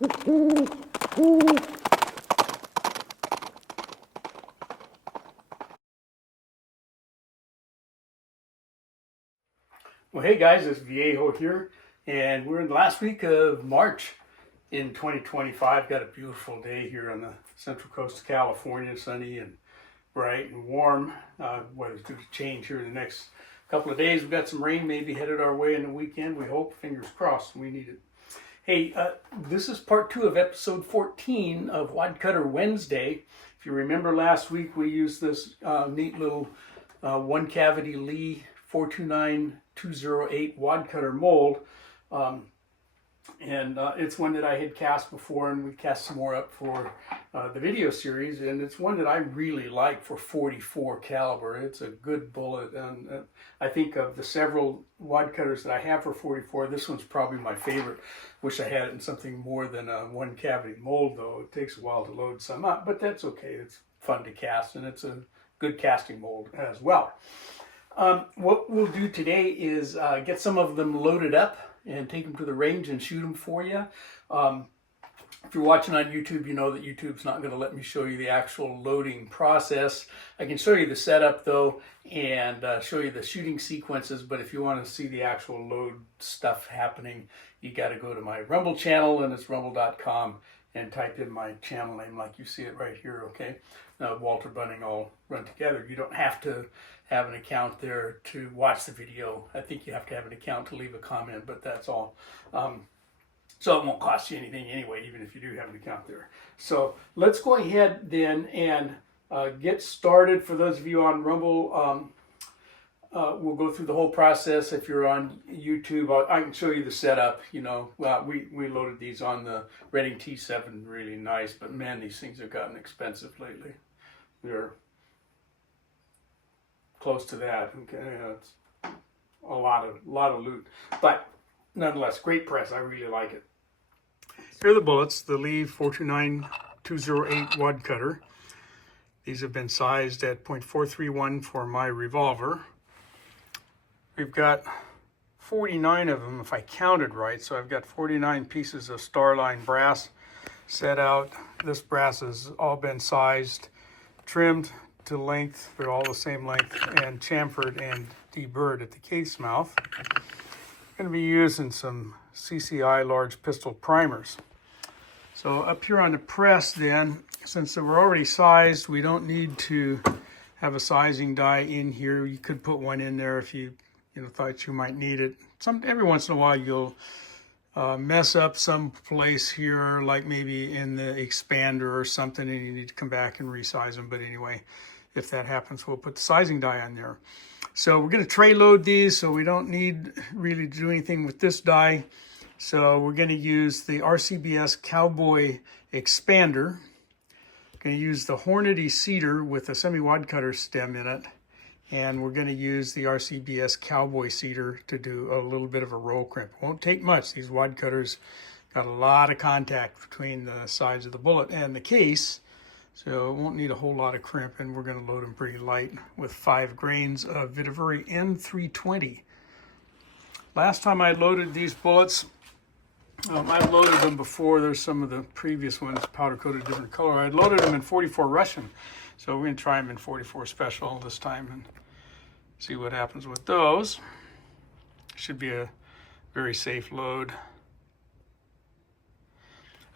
Well, hey guys, it's Viejo here, and we're in the last week of March in 2025. Got a beautiful day here on the central coast of California, sunny and bright and warm. Weather's going to change here in the next couple of days. We've got some rain maybe headed our way in the weekend. We hope, fingers crossed, we need it. Hey, this is part 2 of episode 14 of Wadcutter Wednesday. If you remember last week, we used this neat little one cavity Lee 429208 wadcutter mold, and it's one that I had cast before, and we cast some more up for the video series, and it's one that I really like for 44 caliber. It's a good bullet, and I think of the several wadcutters that I have for 44, this one's probably my favorite. Wish I had it in something more than a one cavity mold, though. It takes a while to load some up, but that's okay. It's fun to cast, and it's a good casting mold as well. What we'll do today is get some of them loaded up and take them to the range and shoot them for you. If you're watching on YouTube, you know that YouTube's not going to let me show you the actual loading process. I can show you the setup though, and show you the shooting sequences, but if you want to see the actual load stuff happening, you got to go to my Rumble channel, and it's rumble.com, and type in my channel name like you see it right here, okay? Walter Bunning all run together. You don't have to have an account there to watch the video. I think you have to have an account to leave a comment, but that's all. So it won't cost you anything anyway, even if you do have an account there. So let's go ahead then and get started. For those of you on Rumble, we'll go through the whole process. If you're on YouTube, I can show you the setup. You know, we loaded these on the Redding T7, really nice, but man, these things have gotten expensive lately. They're close to that. Okay, it's a lot of loot, but nonetheless, great press. I really like it. Here are the bullets, the Lee 429208 wadcutter. These have been sized at .431 for my revolver. We've got 49 of them, if I counted right. So I've got 49 pieces of Starline brass set out. This brass has all been sized, trimmed to length. They're all the same length, and chamfered and deburred at the case mouth. I'm going to be using some CCI large pistol primers. So up here on the press then, since they were already sized, we don't need to have a sizing die in here. You could put one in there if you thought you might need it. Every once in a while you'll mess up some place here, like maybe in the expander or something, and you need to come back and resize them. But anyway, if that happens, we'll put the sizing die on there. So we're going to tray load these, so we don't need really to do anything with this die. So we're going to use the RCBS Cowboy expander. We're going to use the Hornady Cedar with a semi-wadcutter stem in it. And we're going to use the RCBS Cowboy Cedar to do a little bit of a roll crimp. It won't take much. These wadcutters got a lot of contact between the sides of the bullet and the case, so it won't need a whole lot of crimp, and we're going to load them pretty light with 5 grains of Vitavuri N320. Last time I loaded these bullets, I've loaded them before. There's some of the previous ones powder-coated different color. I loaded them in 44 Russian, so we're going to try them in 44 Special this time and see what happens with those. Should be a very safe load.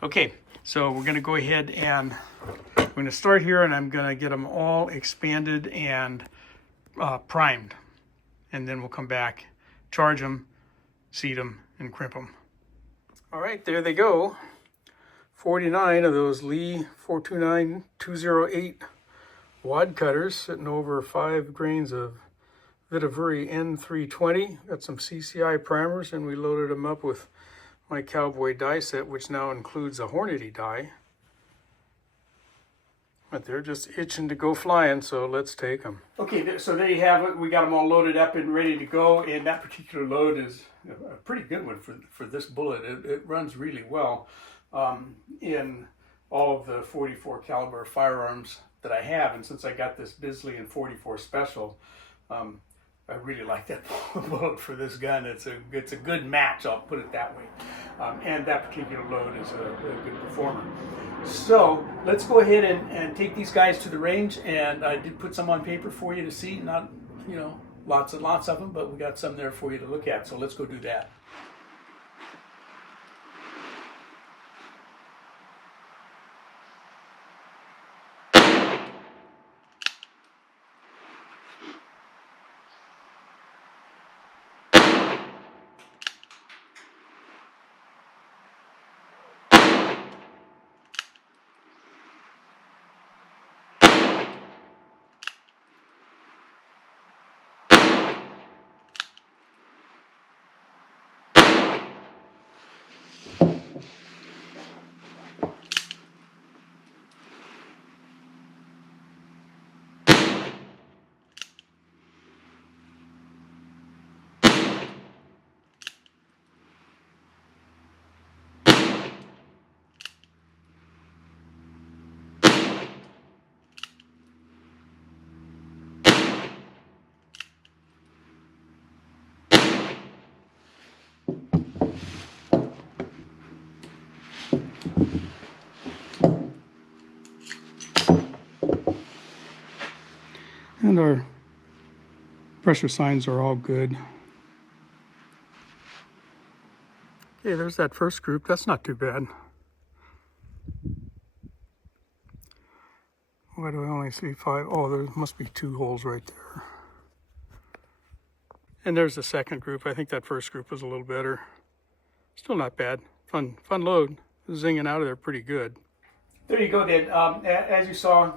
Okay, so we're going to go ahead and I'm going to start here, and I'm going to get them all expanded and primed, and then we'll come back, charge them, seat them, and crimp them. All right, there they go. 49 of those Lee 429208 wadcutters sitting over 5 grains of Vitavuri N320. Got some CCI primers, and we loaded them up with my Cowboy die set, which now includes a Hornady die. But they're just itching to go flying, so let's take them. Okay, so there you have it. We got them all loaded up and ready to go, and that particular load is a pretty good one for this bullet. It runs really well in all of the 44 caliber firearms that I have, and since I got this Bisley in 44 Special, I really like that bullet for this gun. It's a good match, I'll put it that way. And that particular load is a good performer. So let's go ahead and take these guys to the range. And I did put some on paper for you to see. Not, you know, lots and lots of them, but we got some there for you to look at. So let's go do that. And our pressure signs are all good. Okay, there's that first group. That's not too bad. Why do I only see 5? Oh, there must be 2 holes right there. And there's the second group. I think that first group was a little better. Still not bad. Fun load. Zinging out of there pretty good. There you go, Dan. As you saw,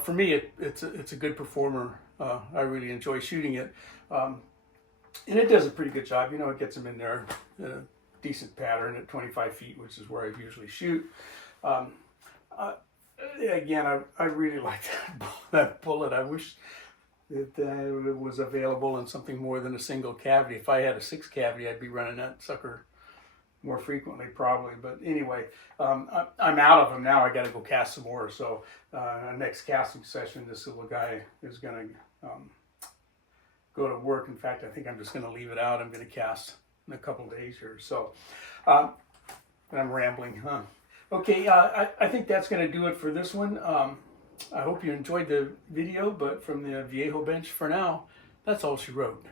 for me, it's a good performer. I really enjoy shooting it. And it does a pretty good job. You know, it gets them in there in a decent pattern at 25 feet, which is where I usually shoot. Again, I really like that bullet. I wish that it was available in something more than a single cavity. If I had a 6 cavity, I'd be running that sucker more frequently, probably. But anyway, I'm out of them now. I got to go cast some more. So next casting session, this little guy is going to go to work. In fact, I think I'm just going to leave it out. I'm going to cast in a couple days here. So I'm rambling, huh? Okay, I think that's going to do it for this one. I hope you enjoyed the video, but from the Viejo bench for now, that's all she wrote.